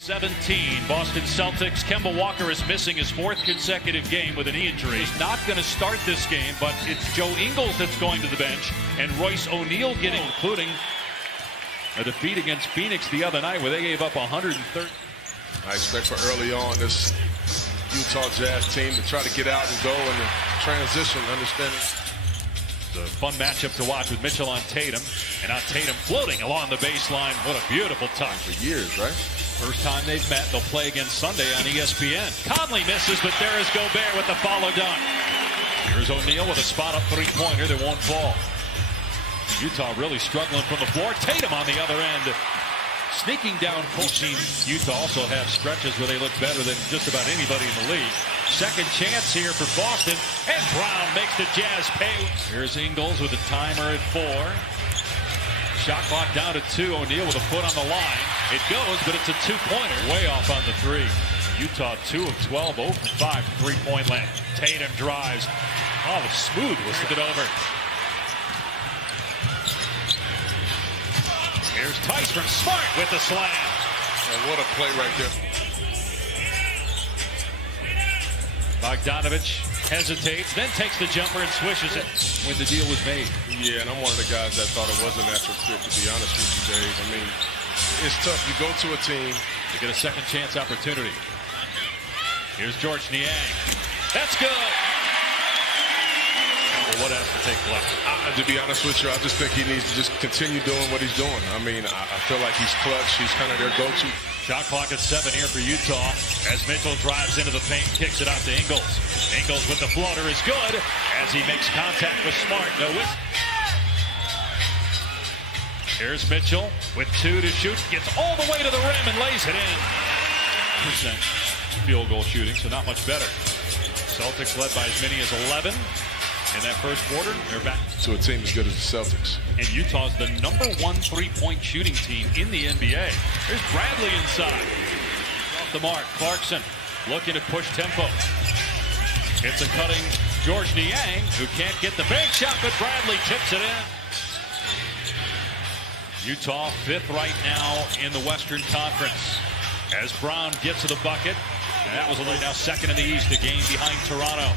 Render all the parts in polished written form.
17, Boston Celtics. Kemba Walker is missing his fourth consecutive game with a knee injury. He's not going to start this game, but it's Joe Ingles that's going to the bench, and Royce O'Neal including a defeat against Phoenix the other night where they gave up 130. I expect for early on this Utah Jazz team to try to get out and go in the transition, understanding. It's a fun matchup to watch with Mitchell on Tatum, and now Tatum floating along the baseline. What a beautiful touch. For years, right? First time they've met, they'll play again Sunday on ESPN. Conley misses, but there is Gobert with the follow dunk. Here's O'Neal with a spot-up three-pointer that won't fall. Utah really struggling from the floor. Tatum on the other end. Sneaking down coaching. Utah also have stretches where they look better than just about anybody in the league. Second chance here for Boston, and Brown makes the Jazz pay. Here's Ingles with a timer at 4. Shot clock down to 2. O'Neal with a foot on the line. It goes, but it's a two-pointer. Way off on the 3. Utah 2 of 12, 0 for 5 3-point land. Tatum drives. Oh, smooth was it over. Here's Tice from Smart with the slam. And what a play right there. Bogdanovich hesitates, then takes the jumper and swishes it when the deal was made. Yeah, and I'm one of the guys that thought it was a natural fit, to be honest with you, Dave. I mean, it's tough. You go to a team. You get a second chance opportunity. Here's George Niang. That's good. Well, what has to take place? To be honest with you, I just think he needs to just continue doing what he's doing. I mean, I feel like he's clutch. He's kind of their go-to. Shot clock at 7 here for Utah as Mitchell drives into the paint, kicks it out to Ingles. Ingles with the floater is good as he makes contact with Smart. No whiff. Here's Mitchell with 2 to shoot. Gets all the way to the rim and lays it in. % field goal shooting, so not much better. Celtics led by as many as 11 in that first quarter. They're back to a team as good as the Celtics. And Utah's the #1 3-point shooting team in the NBA. There's Bradley inside. Off the mark, Clarkson looking to push tempo. It's a cutting George Niang, who can't get the bank shot, but Bradley tips it in. Utah 5th right now in the Western Conference. As Brown gets to the bucket, and that was a lead, now 2nd in the East, a game behind Toronto.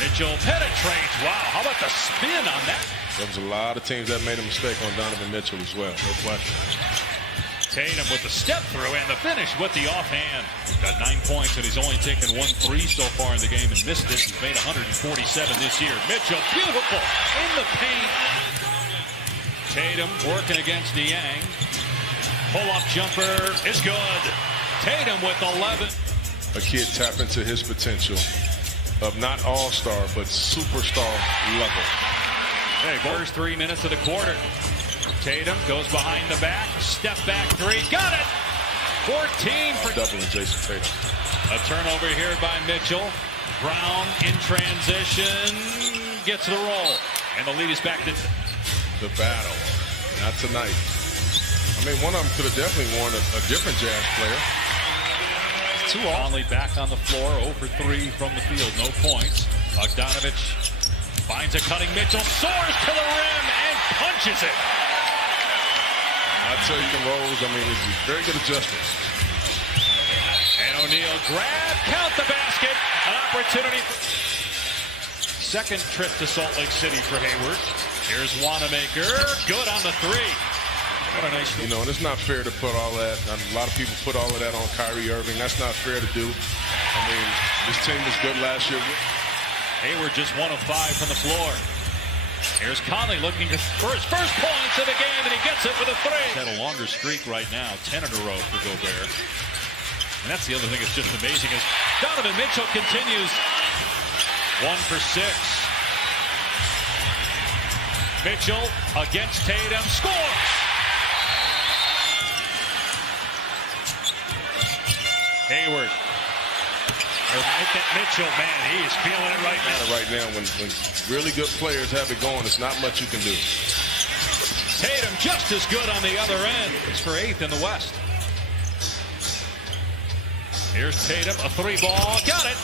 Mitchell penetrates. Wow, how about the spin on that? There was a lot of teams that made a mistake on Donovan Mitchell as well. No question. Tatum with the step through and the finish with the offhand. Got 9 points and he's only taken 1 3 so far in the game and missed it. He's made 147 this year. Mitchell, beautiful in the paint. Tatum working against Niang. Pull-up jumper is good. Tatum with 11. A kid tap into his potential of not all-star, but superstar level. Hey, first 3 minutes of the quarter. Tatum goes behind the back, step back 3, got it! 14 for doubling Jason Tatum. A turnover here by Mitchell. Brown in transition, gets the roll, and the lead is back to the battle. Not tonight. I mean, one of them could have definitely warned a different Jazz player. Conley back on the floor, 0 for 3 from the field, no points. Bogdanovich finds a cutting Mitchell, soars to the rim and punches it. I tell you, the rolls, I mean, it's very good adjustments. And O'Neal grab, count the basket, an opportunity. Second trip to Salt Lake City for Hayward. Here's Wanamaker, good on the 3. What a nice, you know, and it's not fair to put all that. A lot of people put all of that on Kyrie Irving. That's not fair to do. I mean, this team was good last year. Hayward just 1 of 5 from the floor. Here's Conley looking for his first points of the game, and he gets it with a 3. He's had a longer streak right now, 10 in a row for Gobert. And that's the other thing that's just amazing is Donovan Mitchell continues 1 for 6. Mitchell against Tatum, scores! Hayward. Mitchell, man, he is feeling it right now. Right now, when really good players have it going, it's not much you can do. Tatum just as good on the other end. He's for 8th in the West. Here's Tatum, a 3-ball, got it.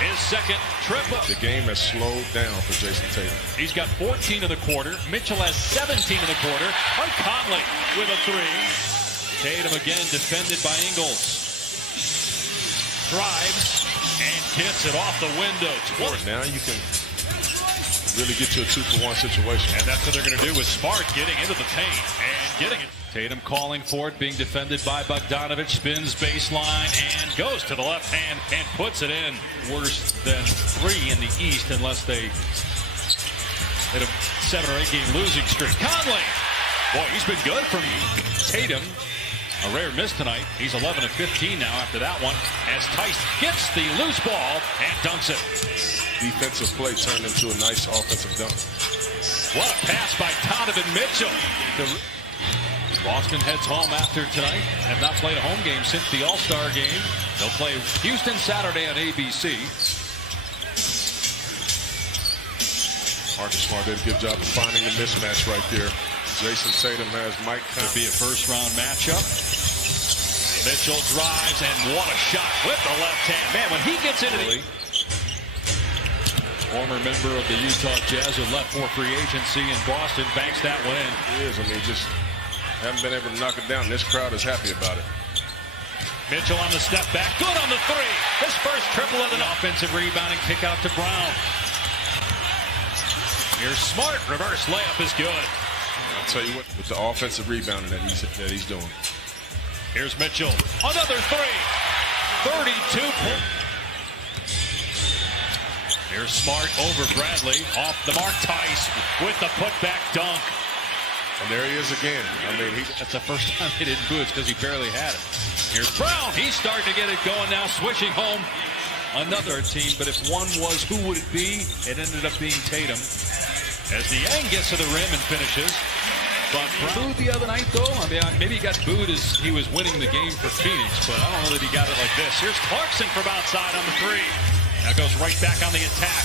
His second triple. The game has slowed down for Jason Tatum. He's got 14 in the quarter. Mitchell has 17 in the quarter. On Conley with a 3. Tatum again defended by Ingles. Drives and gets it off the window. Now you can really get to a 2-for-1 situation. And that's what they're going to do with Smart getting into the paint and getting it. Tatum calling for it, being defended by Bogdanovich, spins baseline and goes to the left hand and puts it in. Worse than 3 in the East unless they hit a 7 or 8 game losing streak. Conley, boy, he's been good from Tatum. A rare miss tonight. He's 11 of 15 now after that one, as Tice gets the loose ball and dunks it. Defensive play turned into a nice offensive dunk. What a pass by Donovan Mitchell. Boston heads home after tonight. Have not played a home game since the All-Star game. They'll play Houston Saturday on ABC. Marcus Smart did a good job of finding the mismatch right there. Jason Tatum has Mike Conley. Could be a first-round matchup. Mitchell drives, and what a shot with the left hand. Man, when he gets into the... Former member of the Utah Jazz who left for free agency in Boston banks that one in. It is. I mean, just haven't been able to knock it down. This crowd is happy about it. Mitchell on the step back. Good on the 3. His first triple of the offensive rebounding kick out to Brown. Here's Smart. Reverse layup is good. I'll tell you what, with the offensive rebounding that he's doing. Here's Mitchell. Another 3. 32 points. Here's Smart over Bradley. Off the mark, Tice with the putback dunk. And there he is again. I mean, that's the first time he didn't boo. It's because he barely had it. Here's Brown. He's starting to get it going now, swishing home. Another team, but if one was, who would it be? It ended up being Tatum. As the Yang gets to the rim and finishes. But Brown booed the other night, though. I mean, maybe he got booed as he was winning the game for Phoenix, but I don't know that he got it like this. Here's Clarkson from outside on the 3. Now goes right back on the attack.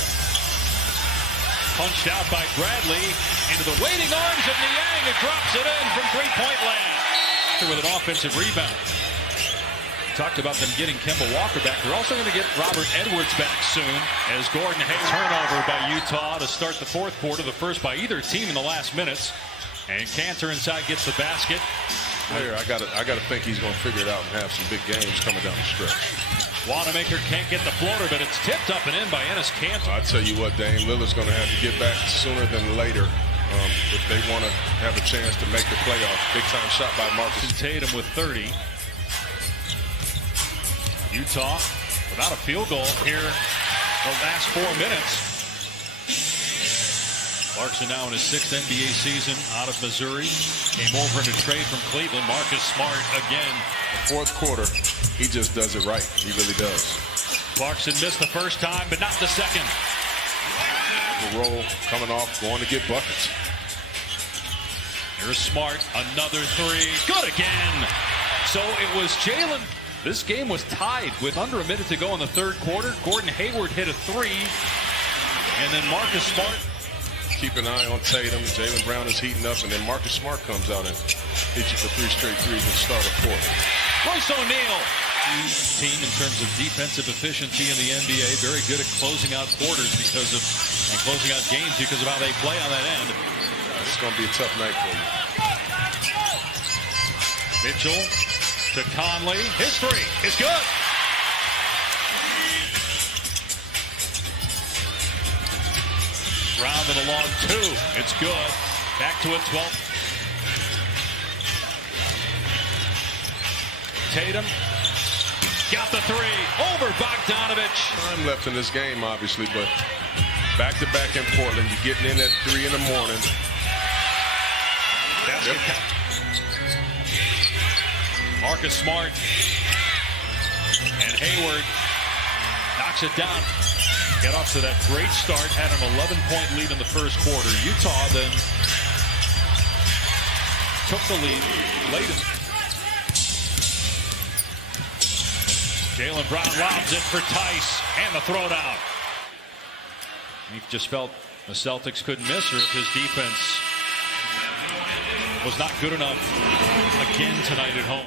Punched out by Bradley into the waiting arms of Niang, who drops it in from three-point land with an offensive rebound. We talked about them getting Kemba Walker back. They're also going to get Robert Edwards back soon as Gordon Hayward turnover by Utah to start the fourth quarter, the first by either team in the last minutes. And Cantor inside gets the basket. I gotta think he's going to figure it out and have some big games coming down the stretch. Wanamaker can't get the floater, but it's tipped up and in by Enes Kanter. I tell you what, Dame Lillard's going to have to get back sooner than later if they want to have a chance to make the playoffs. Big-time shot by Marcus. Tatum with 30. Utah without a field goal here the last 4 minutes. Clarkson now in his 6th NBA season out of Missouri. Came over in a trade from Cleveland. Marcus Smart again. The fourth quarter, he just does it right. He really does. Clarkson missed the first time, but not the second. The roll coming off, going to get buckets. Here's Smart, another 3. Good again. So it was Jalen. This game was tied with under a minute to go in the third quarter. Gordon Hayward hit a 3. And then Marcus Smart. Keep an eye on Tatum. Jaylen Brown is heating up, and then Marcus Smart comes out and hits you for 3 straight threes and start a quarter. Royce O'Neal. Team in terms of defensive efficiency in the NBA, very good at closing out quarters and closing out games because of how they play on that end. It's going to be a tough night for you. Mitchell to Conley. His 3 is good. Brown to the long 2. It's good. Back to a 12. Tatum got the 3 over Bogdanovich. Time left in this game, obviously, but back-to-back in Portland. You're getting in at 3 in the morning. Yep. Marcus Smart and Hayward knocks it down. Get off to that great start. Had an 11-point lead in the first quarter. Utah then took the lead late. Jaylen Brown lobs it for Tice and the throwdown. He just felt the Celtics couldn't miss, or if his defense was not good enough again tonight at home.